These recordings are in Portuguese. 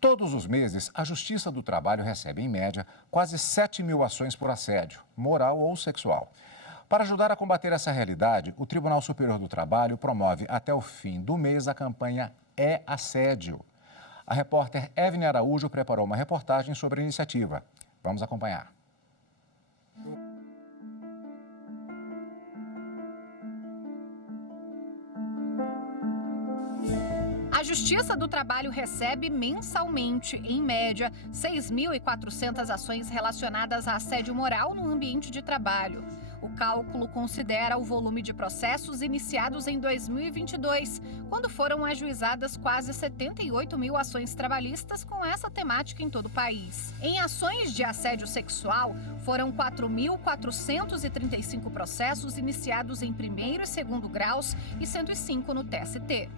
Todos os meses, a Justiça do Trabalho recebe, em média, quase 7.000 ações por assédio, moral ou sexual. Para ajudar a combater essa realidade, o Tribunal Superior do Trabalho promove até o fim do mês a campanha É Assédio. A repórter Evne Araújo preparou uma reportagem sobre a iniciativa. Vamos acompanhar. A Justiça do Trabalho recebe mensalmente, em média, 6.400 ações relacionadas a assédio moral no ambiente de trabalho. O cálculo considera o volume de processos iniciados em 2022, quando foram ajuizadas quase 78.000 ações trabalhistas com essa temática em todo o país. Em ações de assédio sexual, foram 4.435 processos iniciados em primeiro e segundo graus e 105 no TST.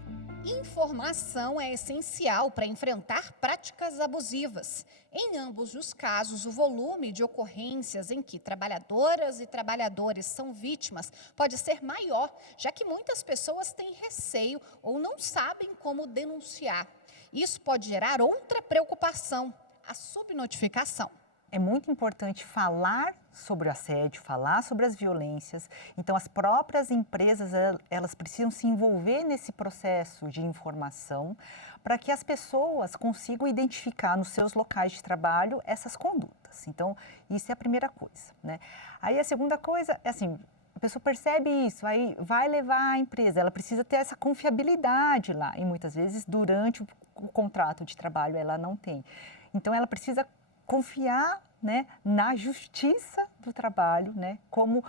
Informação é essencial para enfrentar práticas abusivas. Em ambos os casos, o volume de ocorrências em que trabalhadoras e trabalhadores são vítimas pode ser maior, já que muitas pessoas têm receio ou não sabem como denunciar. Isso pode gerar outra preocupação, a subnotificação. É muito importante falar sobre o assédio, falar sobre as violências. Então, as próprias empresas, elas precisam se envolver nesse processo de informação para que as pessoas consigam identificar nos seus locais de trabalho essas condutas. Então, isso é a primeira coisa, né? Aí, a segunda coisa é assim, a pessoa percebe isso, aí vai levar a empresa, ela precisa ter essa confiabilidade lá. E muitas vezes, durante o contrato de trabalho, ela não tem. Então, ela precisa confiar, né, na Justiça do Trabalho, né, como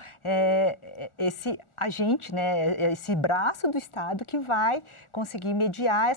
esse agente, né, esse braço do Estado que vai conseguir mediar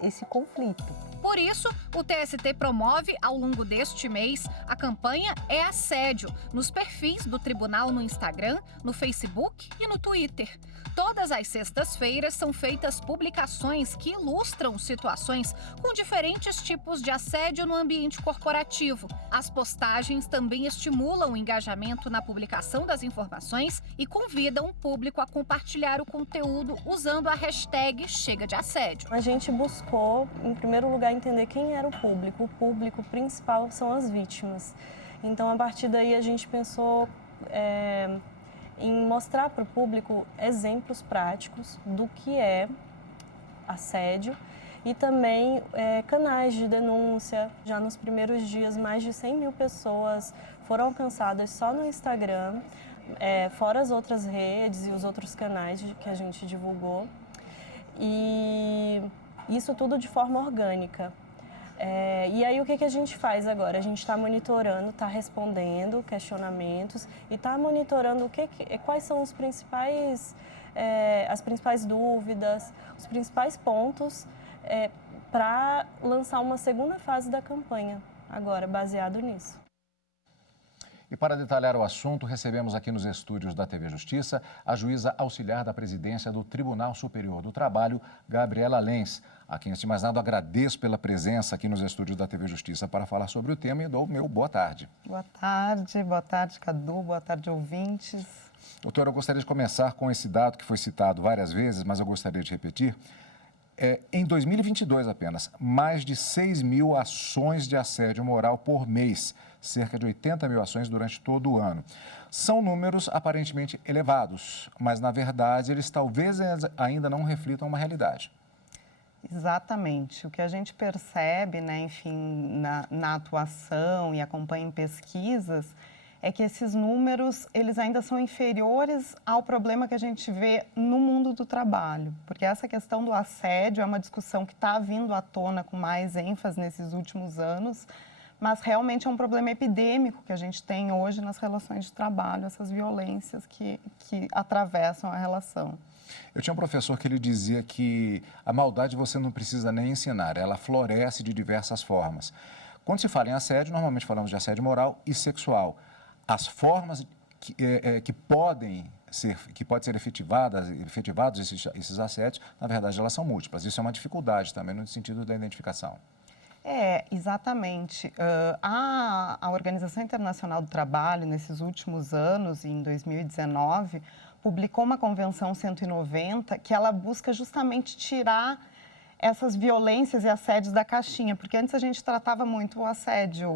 esse conflito. Por isso, o TST promove, ao longo deste mês, a campanha É Assédio, nos perfis do tribunal no Instagram, no Facebook e no Twitter. Todas as sextas-feiras são feitas publicações que ilustram situações com diferentes tipos de assédio no ambiente corporativo. As postagens também estimulam o engajamento na publicação das informações e convidam o público a compartilhar o conteúdo usando a hashtag Chega de Assédio. A gente buscou, em primeiro lugar, entender quem era o público. O público principal são as vítimas. Então, a partir daí, a gente pensou em mostrar para o público exemplos práticos do que é assédio e também canais de denúncia. Já nos primeiros dias, mais de 100.000 pessoas foram alcançadas só no Instagram, fora as outras redes e os outros canais que a gente divulgou. E isso tudo de forma orgânica. E aí, o que a gente faz agora? A gente está monitorando, está respondendo questionamentos e está monitorando quais são as principais dúvidas, os principais pontos para lançar uma segunda fase da campanha, agora, baseado nisso. E para detalhar o assunto, recebemos aqui nos estúdios da TV Justiça a juíza auxiliar da presidência do Tribunal Superior do Trabalho, Gabriela Lenz, a quem, antes de mais nada, agradeço pela presença aqui nos estúdios da TV Justiça para falar sobre o tema e dou o meu boa tarde. Boa tarde, Cadu, boa tarde, ouvintes. Doutora, eu gostaria de começar com esse dado que foi citado várias vezes, mas eu gostaria de repetir. Em 2022 apenas, mais de 6.000 ações de assédio moral por mês, cerca de 80.000 ações durante todo o ano. São números aparentemente elevados, mas na verdade eles talvez ainda não reflitam uma realidade. Exatamente. O que a gente percebe, né, enfim, na atuação e acompanha em pesquisas, é que esses números, eles ainda são inferiores ao problema que a gente vê no mundo do trabalho. Porque essa questão do assédio é uma discussão que está vindo à tona com mais ênfase nesses últimos anos, mas realmente é um problema epidêmico que a gente tem hoje nas relações de trabalho, essas violências que atravessam a relação. Eu tinha um professor que ele dizia que a maldade você não precisa nem ensinar, ela floresce de diversas formas. Quando se fala em assédio, normalmente falamos de assédio moral e sexual. As formas que podem ser efetivados esses assédios, na verdade, elas são múltiplas. Isso é uma dificuldade também no sentido da identificação. Exatamente. A Organização Internacional do Trabalho, nesses últimos anos, em 2019, publicou uma Convenção 190 que ela busca justamente tirar essas violências e assédios da caixinha, porque antes a gente tratava muito o assédio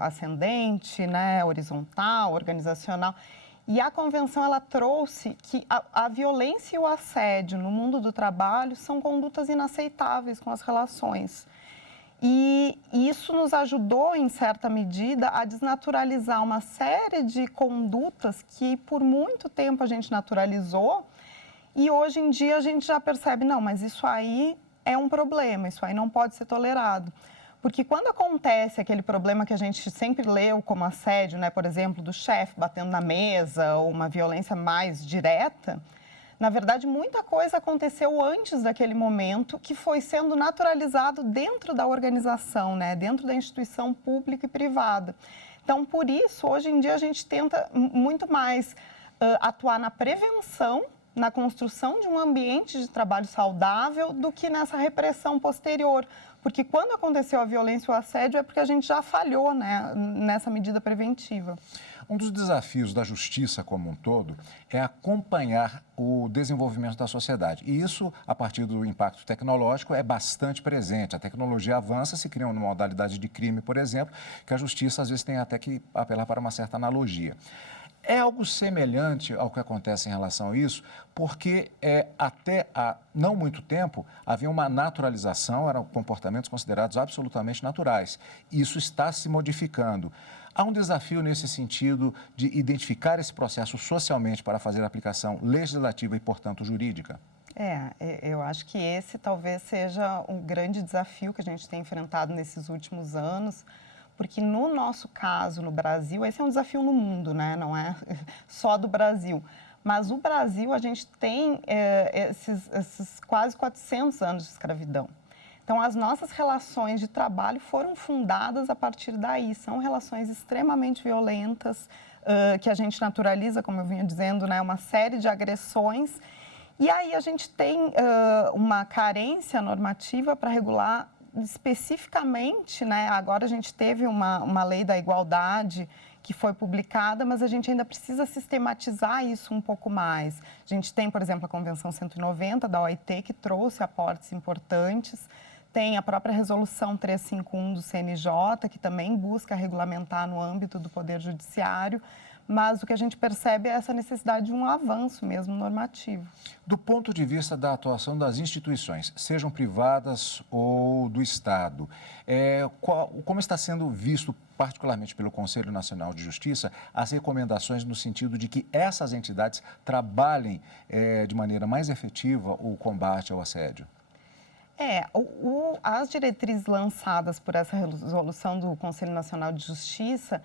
ascendente, né, horizontal, organizacional, e a convenção ela trouxe que a violência e o assédio no mundo do trabalho são condutas inaceitáveis com as relações. E isso nos ajudou, em certa medida, a desnaturalizar uma série de condutas que por muito tempo a gente naturalizou e hoje em dia a gente já percebe, não, mas isso aí é um problema, isso aí não pode ser tolerado. Porque quando acontece aquele problema que a gente sempre leu como assédio, né, por exemplo, do chefe batendo na mesa ou uma violência mais direta, na verdade, muita coisa aconteceu antes daquele momento que foi sendo naturalizado dentro da organização, né, dentro da instituição pública e privada. Então, por isso, hoje em dia, a gente tenta muito mais atuar na prevenção, na construção de um ambiente de trabalho saudável do que nessa repressão posterior. Porque quando aconteceu a violência e o assédio é porque a gente já falhou, né, nessa medida preventiva. Um dos desafios da justiça como um todo é acompanhar o desenvolvimento da sociedade. E isso, a partir do impacto tecnológico, é bastante presente. A tecnologia avança, se cria uma modalidade de crime, por exemplo, que a justiça às vezes tem até que apelar para uma certa analogia. É algo semelhante ao que acontece em relação a isso, porque até há não muito tempo havia uma naturalização, eram comportamentos considerados absolutamente naturais. Isso está se modificando. Há um desafio nesse sentido de identificar esse processo socialmente para fazer a aplicação legislativa e, portanto, jurídica? Eu acho que esse talvez seja um grande desafio que a gente tem enfrentado nesses últimos anos, porque no nosso caso, no Brasil, esse é um desafio no mundo, né? Não é só do Brasil. Mas o Brasil, a gente tem esses quase 400 anos de escravidão. Então, as nossas relações de trabalho foram fundadas a partir daí. São relações extremamente violentas, que a gente naturaliza, como eu vinha dizendo, né? Uma série de agressões. E aí a gente tem uma carência normativa para regular especificamente, né? Agora a gente teve uma lei da igualdade que foi publicada, mas a gente ainda precisa sistematizar isso um pouco mais. A gente tem, por exemplo, a Convenção 190 da OIT, que trouxe aportes importantes. Tem a própria Resolução 351 do CNJ, que também busca regulamentar no âmbito do Poder Judiciário. Mas o que a gente percebe é essa necessidade de um avanço mesmo normativo. Do ponto de vista da atuação das instituições, sejam privadas ou do Estado, como está sendo visto, particularmente pelo Conselho Nacional de Justiça, as recomendações no sentido de que essas entidades trabalhem de maneira mais efetiva o combate ao assédio? As diretrizes lançadas por essa resolução do Conselho Nacional de Justiça,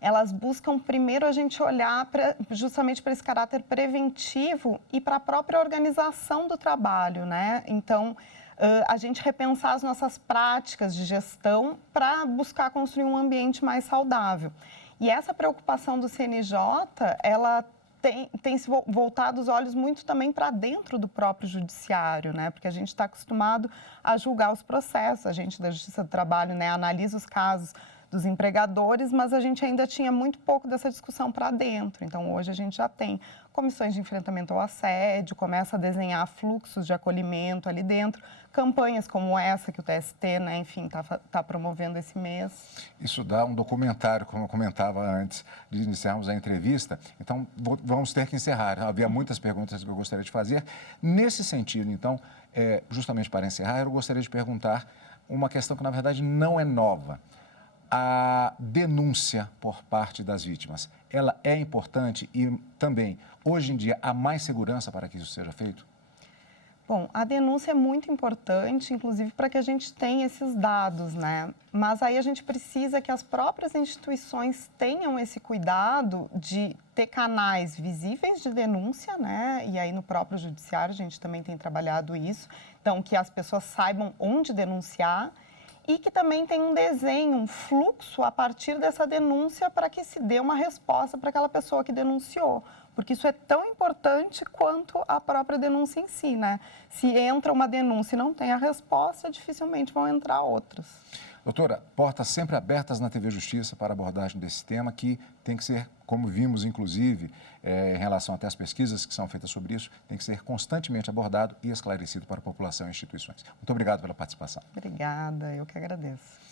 elas buscam primeiro a gente olhar justamente para esse caráter preventivo e para a própria organização do trabalho, né? Então, a gente repensar as nossas práticas de gestão para buscar construir um ambiente mais saudável. E essa preocupação do CNJ, ela tem se voltado os olhos muito também para dentro do próprio judiciário, né? Porque a gente está acostumado a julgar os processos, a gente da Justiça do Trabalho, né, analisa os casos dos empregadores, mas a gente ainda tinha muito pouco dessa discussão para dentro. Então, hoje a gente já tem comissões de enfrentamento ao assédio, começa a desenhar fluxos de acolhimento ali dentro, campanhas como essa que o TST, né, enfim, tá promovendo esse mês. Isso dá um documentário, como eu comentava antes de iniciarmos a entrevista. Então, vamos ter que encerrar. Havia muitas perguntas que eu gostaria de fazer. Nesse sentido, então, justamente para encerrar, eu gostaria de perguntar uma questão que, na verdade, não é nova. A denúncia por parte das vítimas, ela é importante e também, hoje em dia, há mais segurança para que isso seja feito? Bom, a denúncia é muito importante, inclusive para que a gente tenha esses dados, né? Mas aí a gente precisa que as próprias instituições tenham esse cuidado de ter canais visíveis de denúncia, né? E aí no próprio judiciário a gente também tem trabalhado isso. Então, que as pessoas saibam onde denunciar. E que também tem um desenho, um fluxo a partir dessa denúncia para que se dê uma resposta para aquela pessoa que denunciou. porque isso é tão importante quanto a própria denúncia em si, né? Se entra uma denúncia e não tem a resposta, dificilmente vão entrar outras. Doutora, portas sempre abertas na TV Justiça para abordagem desse tema, que tem que ser, como vimos, inclusive, em relação até às pesquisas que são feitas sobre isso, tem que ser constantemente abordado e esclarecido para a população e instituições. Muito obrigado pela participação. Obrigada, eu que agradeço.